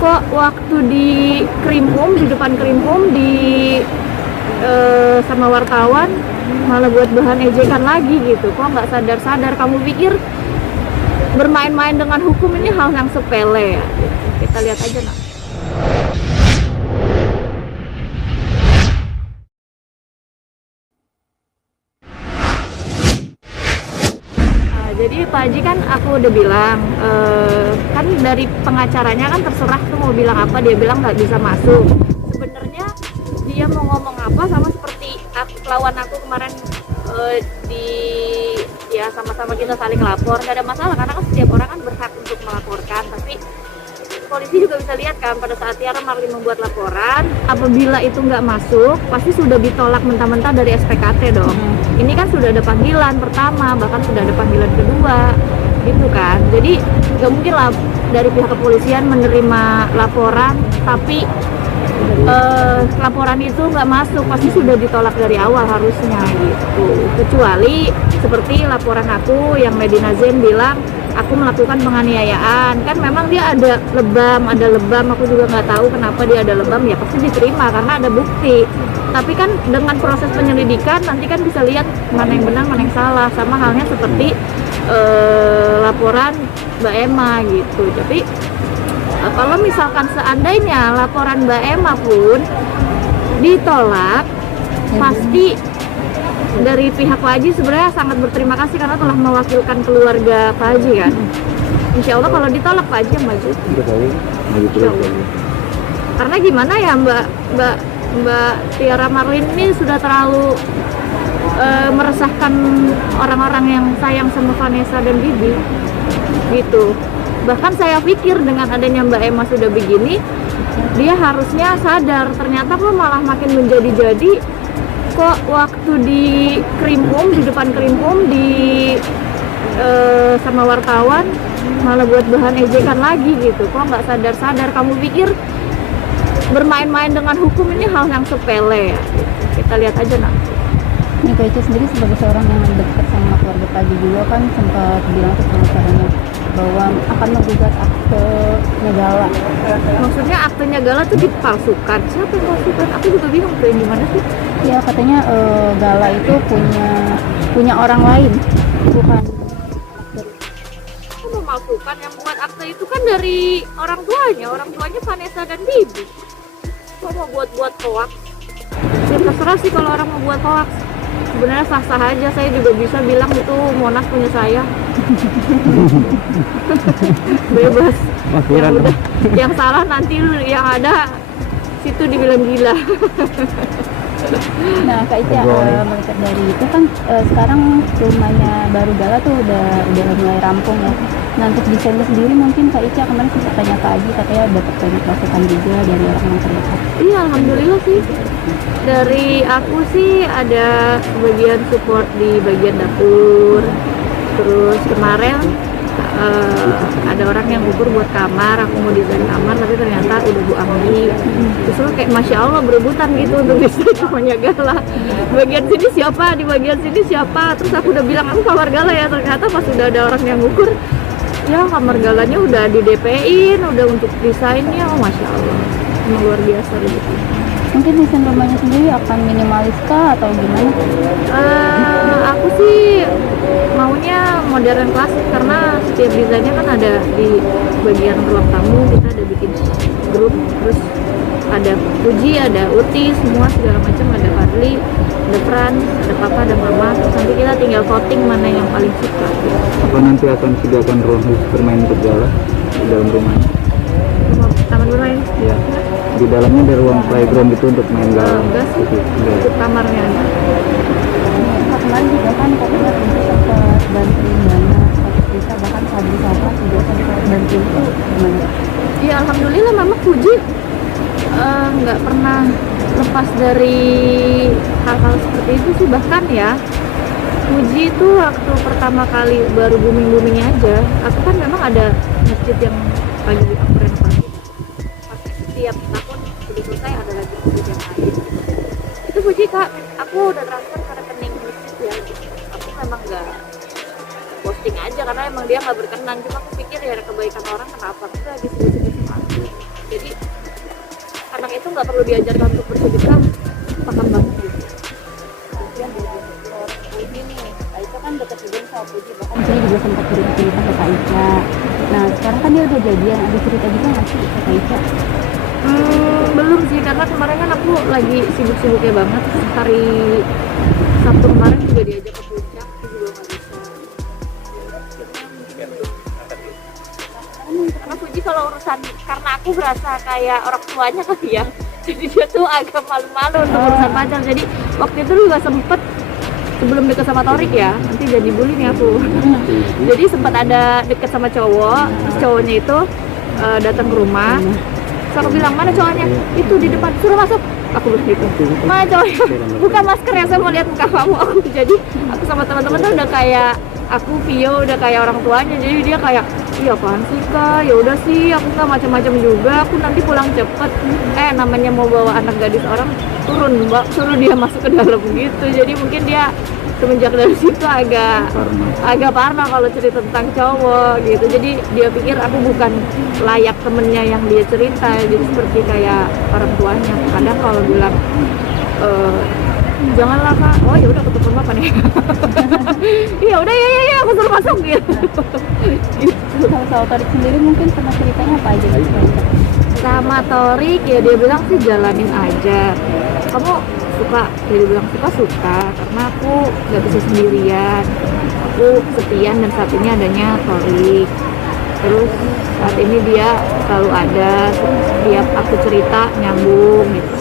kok waktu di Krimpum, di depan Krimpum sama wartawan malah buat bahan ejekan lagi gitu. Kok nggak sadar-sadar? Kamu pikir bermain-main dengan hukum ini hal yang sepele ya? Kita lihat aja nak. Jadi Pak Haji kan aku udah bilang, kan dari pengacaranya kan terserah tuh mau bilang apa, dia bilang nggak bisa masuk. Sebenarnya dia mau ngomong apa sama seperti lawan aku kemarin, ya sama-sama kita saling lapor, nggak ada masalah karena kan setiap orang kan berhak untuk melaporkan. Tapi polisi juga bisa lihat kan pada saat Tiara Marlin membuat laporan, apabila itu nggak masuk pasti sudah ditolak mentah-mentah dari SPKT dong. Ini kan sudah ada panggilan pertama, bahkan sudah ada panggilan kedua gitu kan. Jadi nggak mungkin lah dari pihak kepolisian menerima laporan tapi laporan itu nggak masuk, pasti sudah ditolak dari awal harusnya gitu. Kecuali seperti laporan aku yang Medina Zain bilang aku melakukan penganiayaan, kan memang dia ada lebam, aku juga nggak tahu kenapa dia ada lebam, ya pasti diterima karena ada bukti. Tapi kan dengan proses penyelidikan nanti kan bisa lihat mana yang benar, mana yang salah, sama halnya seperti laporan Mbak Emma gitu. Tapi kalau misalkan seandainya laporan Mbak Emma pun ditolak, pasti dari pihak Pak Haji sebenarnya sangat berterima kasih karena telah mewakilkan keluarga Pak Haji kan. Insya Allah kalau ditolak Pak Haji yang maju. Insya Allah. Karena gimana ya Mbak Tiara Marlin ini sudah terlalu meresahkan orang-orang yang sayang sama Vanessa dan Bibi gitu. Bahkan saya pikir dengan adanya Mbak Emma sudah begini, dia harusnya sadar ternyata kok malah makin menjadi-jadi. Kok waktu di Krimpum, di depan Krimpum sama wartawan malah buat bahan ejekan lagi gitu. Kok nggak sadar-sadar? Kamu pikir bermain-main dengan hukum ini hal yang sepele ya? Kita lihat aja nanti. Ini Kak Ica sendiri sebagai seorang yang dekat sama keluarga Pak Haji juga kan sempat bilang ke pengacaranya bahwa akan menggugat akte Nyagala. Maksudnya akte Nyagala tuh dipalsukan? Siapa yang palsukan? Aku juga bingung tuh gimana sih? Ya katanya Gala itu punya orang lain, bukan akte. Kok memalsukan? Yang buat akte itu kan dari orang tuanya Vanessa dan Bibi. Kok mau buat hoax? Ya terserah sih kalau orang mau buat hoax. Sebenarnya sah-sah aja, saya juga bisa bilang itu Monas punya saya. Bebas. Yang salah nanti yang ada situ dibilang gila. Nah Kak Ica, melihat dari itu kan sekarang rumahnya baru Gala tuh udah mulai rampung ya. Nah untuk desainnya sendiri mungkin Kak Ica kemarin sempat tanya Kak Haji, katanya dapat banyak masukan juga dari orang-orang terdekat. Iya alhamdulillah sih. Dari aku sih ada bagian support di bagian dapur. Terus kemarin ada orang yang ukur buat kamar, aku mau desain kamar tapi ternyata udah Bu Anggi. Terus kayak Masya Allah berebutan gitu untuk desain rumahnya Gala. Bagian sini siapa, di bagian sini siapa. Terus aku udah bilang aku kamar Gala ya, ternyata pas udah ada orang yang ukur, ya kamar Galanya udah di DP-in, udah untuk desainnya. Oh Masya Allah, emang luar biasa gitu. Mungkin desain rumahnya sendiri akan minimalis kah atau gimana? Aku sih maunya modern klasik karena setiap desainnya kan ada di bagian ruang tamu, kita ada bikin grup, terus ada Puji, ada Uti, semua segala macam, ada Fadli, ada Fran, ada Papa, ada Mama. Terus nanti kita tinggal voting mana yang paling suka. Apa nanti akan sediakan ruang khusus bermain untuk Gala di dalam rumahnya? Taman bermain? Ya. Di dalamnya ada ruang playground gitu untuk main Gala. Enggak sih, untuk kamarnya aja. Kemarin juga kan pokoknya Puji sempat bantuin Dana, bisa bahkan Fadli sama juga sempat bantuin itu gimana? Iya alhamdulillah Mama Puji nggak pernah lepas dari hal-hal seperti itu sih. Bahkan ya Puji itu waktu pertama kali baru booming-boomingnya aja, aku kan memang ada masjid yang lagi aku renovasi, pasti setiap tahun sudah selesai ada lagi masjid yang lain. Itu Puji Kak, aku udah transfer ke rekening masjid ya gitu. Aku memang nggak posting aja karena emang dia nggak berkenan, cuma aku pikir ya kebaikan orang kenapa enggak disebut-sebut sama aku. Jadi perlu diajarkan untuk bersedekah paham banget gitu. Kemudian dari Puji nih, Kak Ica kan deket juga sama Puji, bahkan Puji juga sempat cerita ke Kak Ica. Nah sekarang kan dia udah jadian, ada cerita juga nggak sih ke Kak Ica? Belum sih, karena kemarin kan aku lagi sibuk-sibuknya banget. Hari Sabtu kemarin juga diajak ke puncak, aku juga nggak bisa. Karena Puji kalau urusan, karena aku berasa kayak orang tuanya kali ya, jadi dia tuh agak malu-malu untuk urusan pacar. Jadi waktu itu juga sempet, sebelum deket sama Torik ya, nanti jadi bully nih aku. Jadi sempat ada deket sama cowok, terus cowoknya itu datang ke rumah. Terus aku bilang, mana cowoknya? Itu di depan, suruh masuk. Aku bilang gitu, mana cowoknya? Buka masker ya, saya mau lihat muka kamu. Jadi aku sama teman-teman tuh udah kayak, aku Vio udah kayak orang tuanya. Jadi dia kayak, iya apaan sih kak, ya udah sih aku nggak macam-macam juga, aku nanti pulang cepet. Namanya mau bawa anak gadis orang, turun mbak, suruh dia masuk ke dalam gitu. Jadi mungkin dia semenjak dari situ agak parno kalau cerita tentang cowok gitu. Jadi dia pikir aku bukan layak temennya yang dia cerita, jadi seperti kayak orang tuanya. Kadang kalau bilang janganlah kak, oh ya udah aku telepon bapak nih. Iya udah ya aku suruh masuk gitu. Kalau soal Torik sendiri mungkin pernah ceritanya apa aja gitu Kak Ica? Sama Torik ya dia bilang sih jalanin aja. Kamu suka, dia bilang suka karena aku nggak bisa sendirian, aku kesepian dan saat ini adanya Torik. Terus saat ini dia selalu ada, setiap aku cerita nyambung gitu.